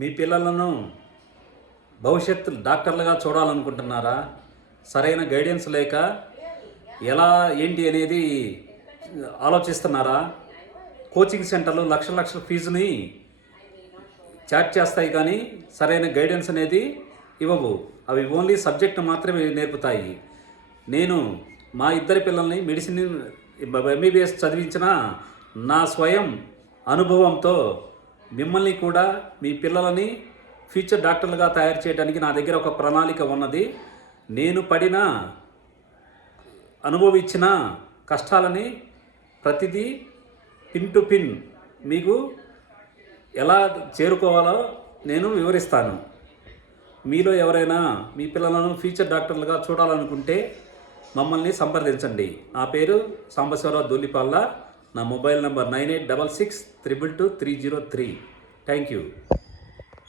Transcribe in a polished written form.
మీ పిల్లలను భవిష్యత్తు డాక్టర్లుగా చూడాలనుకుంటున్నారా? సరైన గైడెన్స్ లేక ఎలా ఏంటి అనేది ఆలోచిస్తున్నారా? కోచింగ్ సెంటర్లు లక్షల లక్షల ఫీజుని చార్జ్ చేస్తాయి, కానీ సరైన గైడెన్స్ అనేది ఇవ్వవు. అవి ఓన్లీ సబ్జెక్ట్ మాత్రమే నేర్పుతాయి. నేను మా ఇద్దరి పిల్లల్ని మెడిసిన్ ఎంబీబీఎస్ చదివించిన నా స్వయం అనుభవంతో మిమ్మల్ని కూడా మీ పిల్లలని ఫ్యూచర్ డాక్టర్లుగా తయారు చేయడానికి నా దగ్గర ఒక ప్రణాళిక ఉన్నది. నేను పడిన అనుభవించిన కష్టాలని ప్రతిదీ పిన్ టు పిన్ మీకు ఎలా చేరుకోవాలో నేను వివరిస్తాను. మీలో ఎవరైనా మీ పిల్లలను ఫ్యూచర్ డాక్టర్లుగా చూడాలనుకుంటే మమ్మల్ని సంప్రదించండి. నా పేరు సాంబశివరావు దూలిపాల్ల. నా మొబైల్ నంబర్ 9866222303. Thank you.